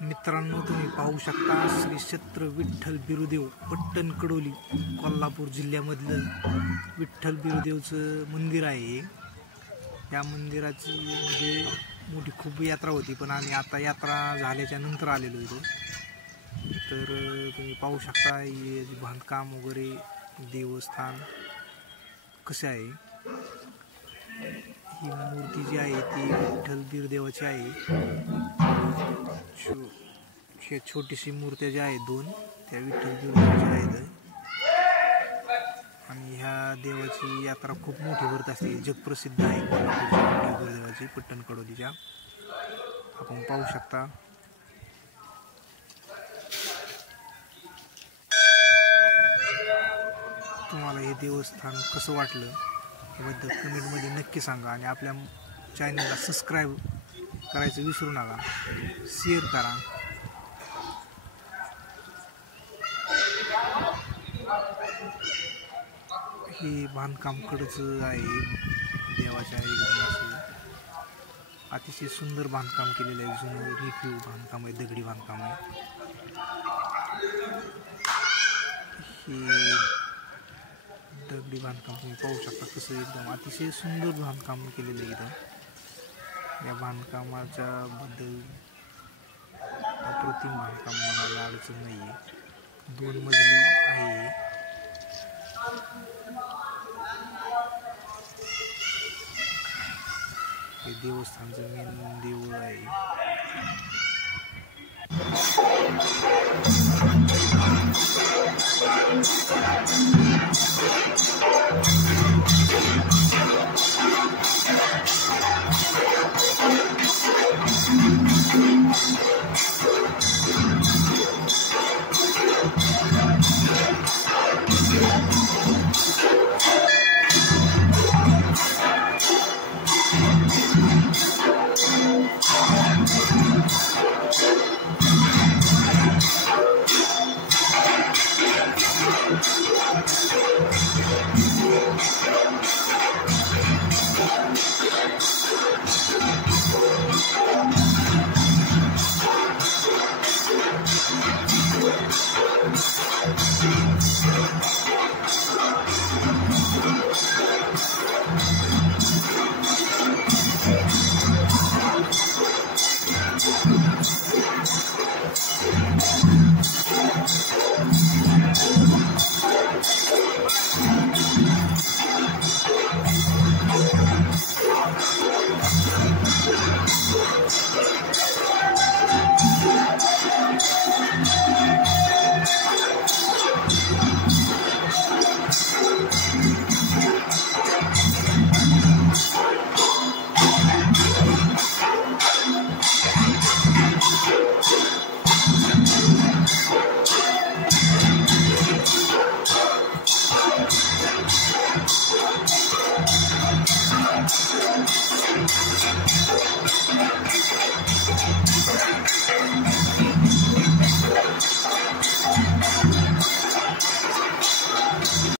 मित्रांनो, तुम्ही पाहू शकता श्री क्षेत्र विठ्ठल बिरुदेव पट्टण कडोली कोल्हापूर जिल्ह्यामधलं विठ्ठल बिरुदेवचं मंदिर आहे। या मंदिराची मध्ये मोठी खूप यात्रा होती, पण आम्ही आता यात्रा झाल्याच्या नंतर आलेलो इथं। तर तुम्ही पाहू शकता हे बांधकाम वगैरे देवस्थान कसे आहे। ही मूर्ती जी आहे ती विठ्ठल बिरुदेवाची आहे। हे छोटीशी मूर्त्या ज्या आहेत दोन, त्या विठ्ठल बिरुदेवाच्या आहेत आणि ह्या देवाची यात्रा खूप मोठी भरत असते। जगप्रसिद्ध आहे कोल्हापूरच्या विठ्ठल बिरुदेवाची पट्टण कडोलीच्या। आपण पाहू शकता। तुम्हाला हे देवस्थान कसं वाटलं याबद्दल कमेंटमध्ये नक्की सांगा आणि आपल्या चॅनलला सबस्क्राईब करायचं विसरू नका, शेअर करा। हे बांधकाम कडचं आहे देवाच्या एकदम असं अतिशय सुंदर बांधकाम केलेलं आहे। जुनं रिफिव बांधकाम आहे, दगडी बांधकाम आहे। हे दगडी बांधकाम तुम्ही पाहू शकता कसं एकदम अतिशय सुंदर बांधकाम केलेलं आहे इथं। या बांधकामाच्या बद्दल अप्रतिम बांधकाम, म्हणायला अडचण नाही आहे। 2 मजली आहे। हे देवस्थानचं मेन देऊळ आहे।